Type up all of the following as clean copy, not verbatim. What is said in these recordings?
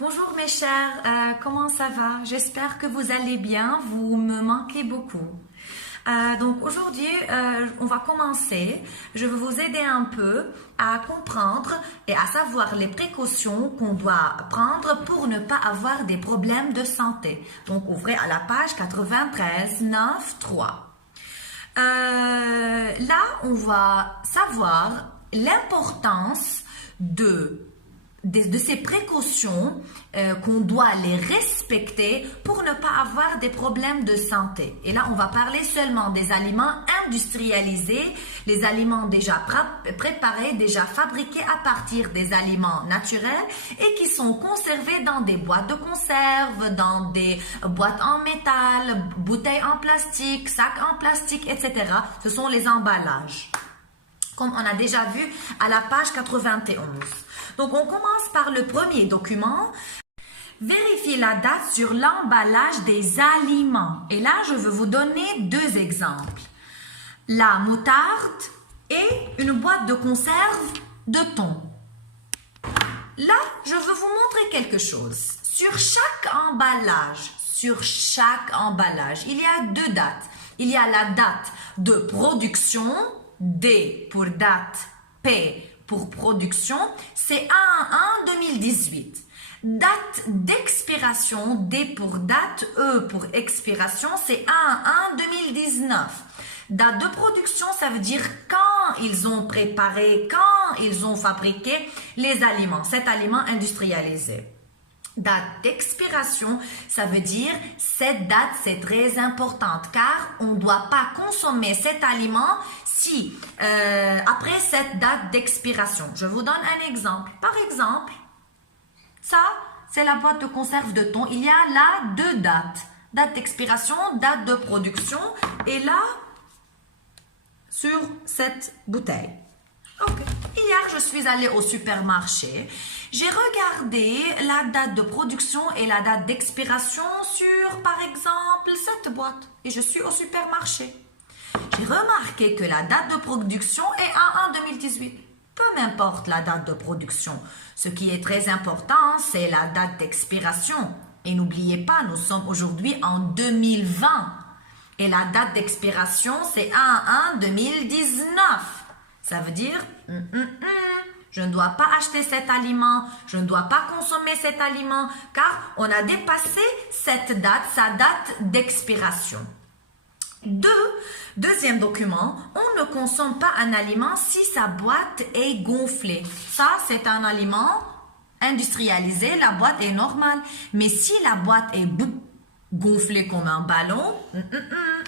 Bonjour mes chers, comment ça va? J'espère que vous allez bien, vous me manquez beaucoup. Donc aujourd'hui, on va commencer. Je vais vous aider un peu à comprendre et à savoir les précautions qu'on doit prendre pour ne pas avoir des problèmes de santé. Donc ouvrez à la page 93, 9, 3. Là, on va savoir l'importance de ces précautions qu'on doit les respecter pour ne pas avoir des problèmes de santé. Et là, on va parler seulement des aliments industrialisés, les aliments déjà préparés, déjà fabriqués à partir des aliments naturels et qui sont conservés dans des boîtes de conserve, dans des boîtes en métal, bouteilles en plastique, sacs en plastique, etc. Ce sont les emballages, comme on a déjà vu à la page 91. Donc, on commence par le premier document. Vérifiez la date sur l'emballage des aliments. Et là, je vais vous donner deux exemples. La moutarde et une boîte de conserve de thon. Là, je veux vous montrer quelque chose. Sur chaque emballage, il y a deux dates. Il y a la date de production, D pour date, P pour production, c'est 1/1/2018. Date d'expiration, D pour date, E pour expiration, c'est 1/1/2019. Date de production, ça veut dire quand ils ont préparé, quand ils ont fabriqué les aliments, cet aliment industrialisé. Date d'expiration, ça veut dire cette date, c'est très importante car on ne doit pas consommer cet aliment si après cette date d'expiration. Je vous donne un exemple. Par exemple, ça, c'est la boîte de conserve de thon. Il y a là deux dates. Date d'expiration, date de production. Et là, sur cette bouteille. Ok. Hier, je suis allée au supermarché. J'ai regardé la date de production et la date d'expiration sur, par exemple, cette boîte. Et je suis au supermarché. J'ai remarqué que la date de production est 1/1/2018. Peu m'importe la date de production. Ce qui est très important, c'est la date d'expiration. Et n'oubliez pas, nous sommes aujourd'hui en 2020. Et la date d'expiration, c'est 1/1/2019. Ça veut dire, je ne dois pas acheter cet aliment, je ne dois pas consommer cet aliment, car on a dépassé cette date, sa date d'expiration. Deuxième document, on ne consomme pas un aliment si sa boîte est gonflée. Ça, c'est un aliment industrialisé, la boîte est normale. Mais si la boîte est gonflée comme un ballon,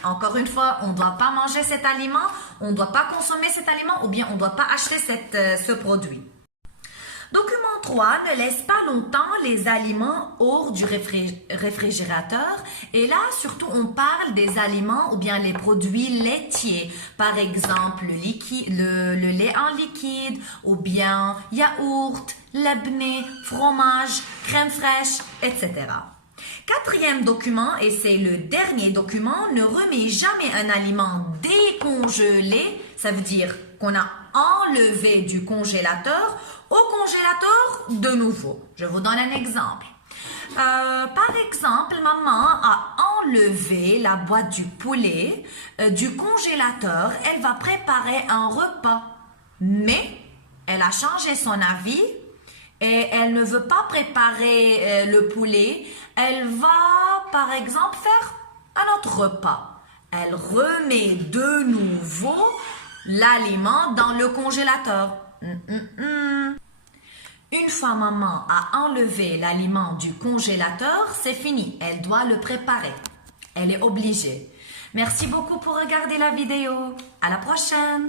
encore une fois, on ne doit pas manger cet aliment, on ne doit pas consommer cet aliment ou bien on ne doit pas acheter ce produit. Document 3, ne laisse pas longtemps les aliments hors du réfrigérateur. Et là, surtout, on parle des aliments ou bien les produits laitiers. Par exemple, le lait en liquide ou bien yaourt, labné, fromage, crème fraîche, etc. Quatrième document, et c'est le dernier document, ne remet jamais un aliment décongelé. Ça veut dire qu'on a enlevé du congélateur au congélateur de nouveau. Je vous donne un exemple. Par exemple, maman a enlevé la boîte du poulet du congélateur. Elle va préparer un repas. Mais elle a changé son avis et elle ne veut pas préparer le poulet. Elle va, par exemple, faire un autre repas. Elle remet de nouveau l'aliment dans le congélateur. Une fois maman a enlevé l'aliment du congélateur, c'est fini. Elle doit le préparer. Elle est obligée. Merci beaucoup pour regarder la vidéo. À la prochaine.